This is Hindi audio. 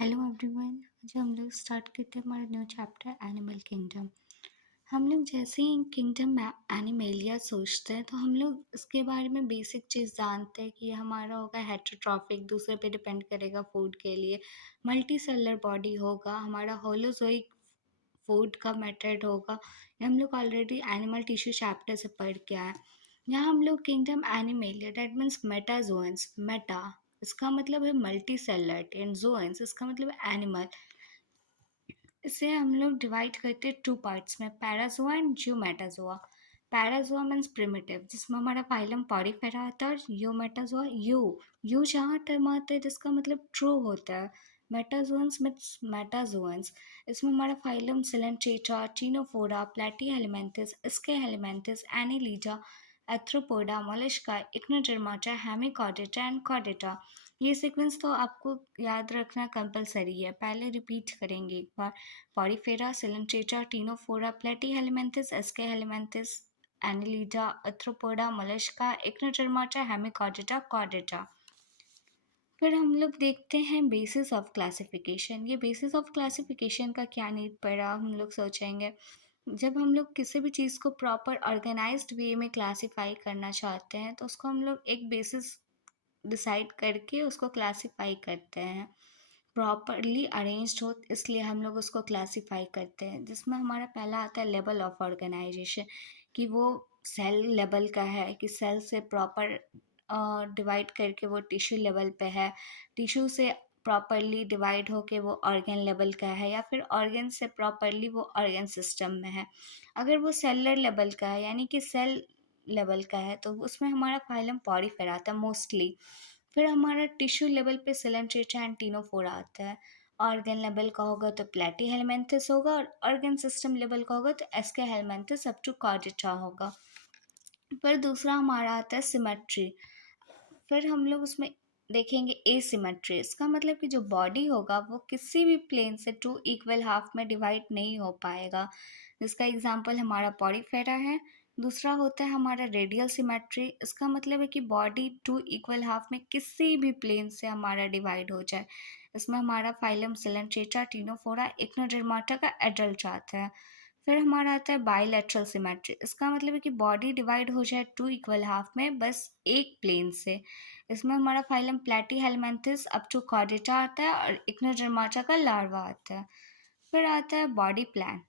Hello everyone. आज हम लोग स्टार्ट करते हैं हमारा न्यू चैप्टर एनिमल किंगडम। हम लोग जैसे ही किंगडम एनिमेलिया सोचते हैं तो हम लोग इसके बारे में बेसिक चीज़ जानते हैं कि ये हमारा होगा हेटेरोट्रॉफिक, दूसरे पे डिपेंड करेगा फूड के लिए। मल्टी सेलर बॉडी होगा, हमारा होलोजोइक फूड का मेथड होगा। ये हम लोग ऑलरेडी एनिमल टिश्यू चैप्टर से पढ़ के आए। यहाँ हम लोग kingdom Animalia that means metazoans. Meta इसका मतलब है मल्टी सेलर एंड जोएंस इसका मतलब एनिमल। इसे हम लोग डिवाइड करते हैं टू पार्ट्स में, Parazoa and Eumetazoa. Parazoa means primitive जिसमें हमारा फाइलम पॉरीफेरा आता है, और यूमेटाजोआ यू जहाँ टर्म आता है जिसका मतलब ट्रू होता है। मेटाजोन्स मीन्स मेटाजोन्स, इसमें हमारा phylum Coelenterata, Ctenophora, Platyhelminthes, Aschelminthes, Annelida, Arthropoda, Mollusca, Echinodermata, Hemichordata and Chordata. ये सीक्वेंस तो आपको याद रखना कंपलसरी है, पहले रिपीट करेंगे एक बार। Porifera, Coelenterata, Ctenophora, Platyhelminthes, Aschelminthes, Annelida, Arthropoda, Mollusca, Echinodermata, Hemichordata, Chordata. फिर हम लोग देखते हैं बेसिस ऑफ क्लासिफिकेशन। ये बेसिस ऑफ क्लासिफिकेशन का क्या नीड पड़ा, हम लोग सोचेंगे। जब हम लोग किसी भी चीज़ को प्रॉपर ऑर्गेनाइज्ड वे में क्लासीफाई करना चाहते हैं तो उसको हम लोग एक बेसिस डिसाइड करके उसको क्लासीफाई करते हैं। प्रॉपरली अरेंज्ड हो इसलिए हम लोग उसको क्लासीफाई करते हैं, जिसमें हमारा पहला आता है लेवल ऑफ ऑर्गेनाइजेशन, कि वो सेल लेवल का है, कि सेल से प्रॉपर डिवाइड करके वो टिश्यू लेवल पे है, टिश्यू से प्रॉपरली डिवाइड होके वो ऑर्गन लेवल का है, या फिर ऑर्गन से प्रॉपरली वो ऑर्गन सिस्टम में है। अगर वो सेलर लेवल का है यानी कि सेल लेवल का है तो उसमें हमारा फाइलम पॉरीफेरा आता है मोस्टली। फिर हमारा टिश्यू लेवल पे सिलेंट्रेटा एंड टीनोफोरा आता है। ऑर्गन लेवल का होगा तो प्लेटीहेलमिन्थिस होगा, और ऑर्गन सिस्टम लेवल का होगा तो एस्केहेलमिन्थिस अप टू कॉर्डेटा होगा। फिर दूसरा हमारा आता है सिमेट्री। फिर हम लोग उसमें देखेंगे एसिमेट्री। इसका मतलब कि जो बॉडी होगा वो किसी भी प्लेन से टू इक्वल हाफ में डिवाइड नहीं हो पाएगा, जिसका एग्जांपल हमारा पॉरीफेरा है। दूसरा होता है हमारा रेडियल सिमेट्री। इसका मतलब है कि बॉडी टू इक्वल हाफ में किसी भी प्लेन से हमारा डिवाइड हो जाए। इसमें हमारा फाइलम सिलेंट्रेटा, टीनोफोरा, इक्नोडर्माटा का एडल्ट आता है। फिर हमारा आता है बाइलेटरल सिमेट्री। इसका मतलब है कि बॉडी डिवाइड हो जाए टू इक्वल हाफ में बस एक प्लेन से। इसमें हमारा फाइलम प्लेटीहेलमिन्थिस अप टू कॉर्डेटा आता है, और इक्नोडर्माटा का लार्वा आता है। फिर आता है बॉडी प्लान।